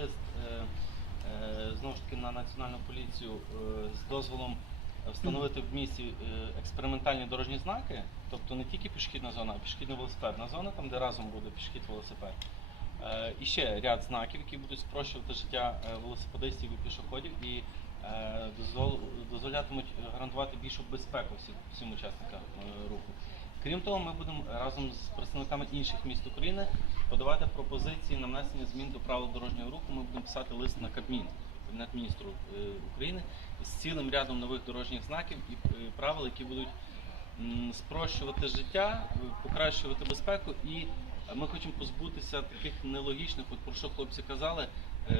лист е, е, знову ж таки на національну поліцію е, з дозволом встановити в місті експериментальні дорожні знаки, тобто не тільки пішохідна зона, а пішохідно велосипедна зона, там де разом буде пішохід велосипед. І ще ряд знаків, які будуть спрощувати життя велосипедистів і пішоходів і дозволятимуть гарантувати більшу безпеку всім, учасникам руху. Крім того, ми будемо разом з представниками інших міст України подавати пропозиції на внесення змін до правил дорожнього руху. Ми будемо писати лист на Кабмін, Кабінет міністру е, України з цілим рядом нових дорожніх знаків і е, правил, які будуть спрощувати життя, е, покращувати безпеку і ми хочемо позбутися таких нелогічних, от про що хлопці казали,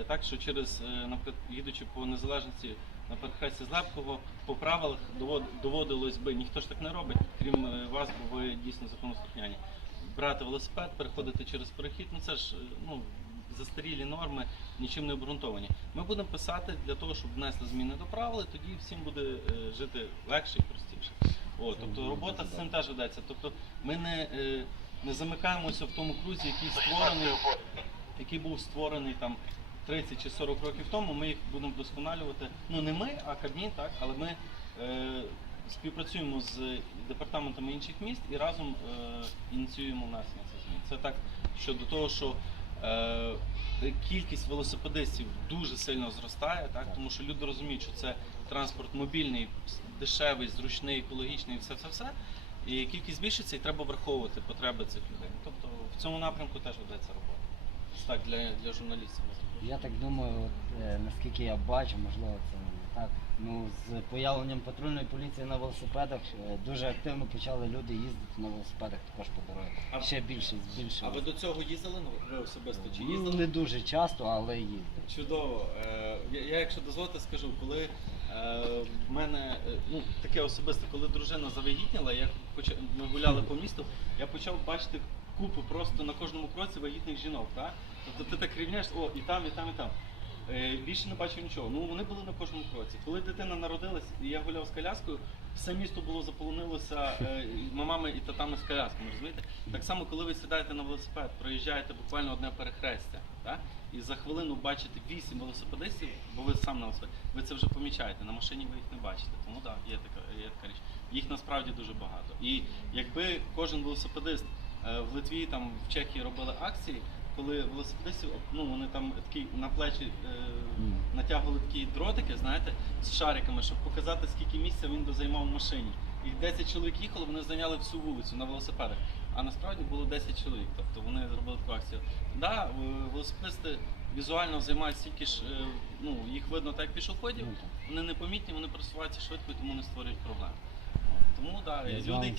так що через, наприклад, їдучи по незалежності на перехресті Злепкого, по правилах доводилось би, ніхто ж так не робить, крім вас, бо ви дійсно законослухняні. Брати велосипед, переходити через перехід, ну це ж е, ну, застарілі норми, нічим не обґрунтовані. Ми будемо писати для того, щоб внесли зміни до правил, і тоді всім буде е, жити легше і простіше. О, тобто робота з цим теж ведеться. Тобто ми не, е, не замикаємося в тому крузі, який створений, який був створений там 30 чи 40 років тому. Ми їх будемо вдосконалювати. Ну не ми, а Кабмін, так, але ми е, співпрацюємо з департаментами інших міст і разом е, ініціюємо внесення цих змін. Це так щодо того, що е, кількість велосипедистів дуже сильно зростає, так, тому що люди розуміють, що це транспорт мобільний, дешевий, зручний, екологічний, все, все, все. І кількість збільшиться, і треба враховувати потреби цих людей. Тобто в цьому напрямку теж ведеться робота. Так, для, для журналістів. Я так думаю, от, е, наскільки я бачу, можливо, це не так. Ну, з появленням патрульної поліції на велосипедах е, дуже активно почали люди їздити на велосипедах також по дорозі. А- Ще більше А ви до цього їздили? Ну, ви особисто чи Ну, їздили? не дуже часто, але їздив. Чудово. Е, Я, я, якщо дозволите, скажу, коли е, в мене е, ну, таке особисте, коли дружина завагітніла, я почав, ми гуляли по місту, я почав бачити купу просто на кожному кроці вагітних жінок. Так? Тобто ти так рівняєш, о, і там, і там, і там. Е, Більше не бачив нічого. Ну вони були на кожному кроці. Коли дитина народилась, і я гуляв з коляскою, все місто було заполонилося е, мамами і татами з колясками. Розумієте? Так само, коли ви сідаєте на велосипед, проїжджаєте буквально одне перехрестя, так? і за хвилину бачите вісім велосипедистів, бо ви сам на велосипеді, ви це вже помічаєте. На машині ви їх не бачите. Тому так, є така, є така річ. Їх насправді дуже багато. І якби кожен велосипедист в Литві, там в Чехії робили акції, коли велосипедистів, ну вони там такі на плечі е, натягували такі дротики, знаєте, з шариками, щоб показати, скільки місця він дозаймав в машині. Їх 10 чоловік їхало, вони зайняли всю вулицю на велосипедах. А насправді було 10 чоловік. Тобто вони зробили таку акцію. Да, е, велосипедисти візуально займають стільки ж, е, ну їх видно так як пішоходів. Ну. Вони непомітні, вони просуваються швидко і тому не створюють проблем. Тому да, люди, які